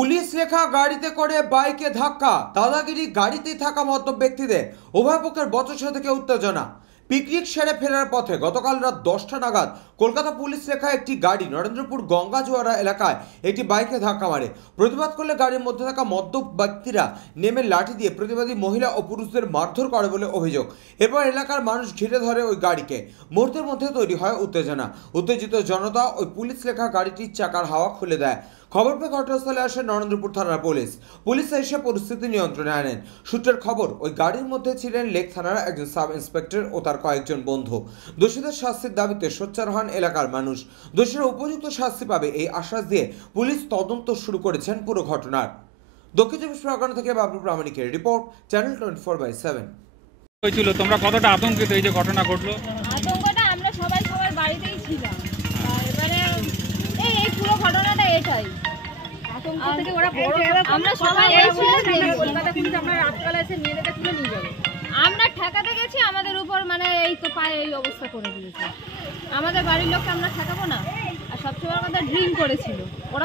Police লেখা গাড়িতে করে বাইকে ধাক্কা, দাদাগিরি, গাড়িতে থাকা মদ্যপ ব্যক্তিদের। উভয় পক্ষের বচসা থেকে উত্তেজনা। পিকনিক সেরে ফেরার পথে গতকাল রাত 10টা নাগাদ কলকাতা পুলিশ লেখা একটি গাড়ি নরেন্দ্রপুর গঙ্গাজোয়ারা এলাকায় একটি বাইকে ধাক্কা মারে। প্রতিবাদ করলে গাড়ির মধ্যে থাকা মদ্যপ ব্যক্তিরা নেমে লাঠি দিয়ে প্রতিবাদী মহিলা ও পুরুষদের মারধর করে বলে অভিযোগ। এরপর এলাকার মানুষ ঘিরে ধরে ওই গাড়িকে। মুহূর্তের মধ্যে তৈরি হয় উত্তেজনা। উত্তেজিত জনতা ওই পুলিশ লেখা গাড়িটির চাকার হাওয়া খুলে দেয়। খবর পেয়ে ঘটনাস্থলে আসে নরেন্দ্রপুর থানার পুলিশ এসে পরিস্থিতি নিয়ন্ত্রণে আনেন। সূত্রের খবর, ওই গাড়ির মধ্যে ছিলেন লেক থানার একজন সাব ইন্সপেক্টর ও তার কয়েকজন বন্ধু। দোষীদের শাস্তির দাবিতে সোচ্চার হন এলাকার মানুষ। দোষীরা উপযুক্ত শাস্তি পাবে এই আশ্বাস দিয়ে পুলিশ তদন্ত শুরু করেছেন পুরো ঘটনার। দক্ষিণ চব্বিশ পরগনা থেকে বাবলু প্রামাণিকের রিপোর্ট, চ্যানেল 24/7। হয়েছিল, তোমরা কতটা আতঙ্কিত এই যে ঘটনা ঘটলো? আতঙ্কটা আমরা সবাই সবার বাড়িতেই ছিলাম। এবারে এই পুরো ঘটনাটা এটাই আতঙ্ক থেকে ওরা বড় আমরা সবাই কলকাতা পুলিশ আমরা রাতবেলা এসে মেয়েদেরকে তুলে নিয়ে যাবে। আমরা ঠেকাতে গেছি, আমাদের উপর মানে এই তো পায়ে এই অবস্থা করে দিয়েছে। আমাদের বাড়ির লোককে আমরা ঠেকাবো না? আর সবচেয়ে বড় কথা ড্রিম করেছিল ওরা।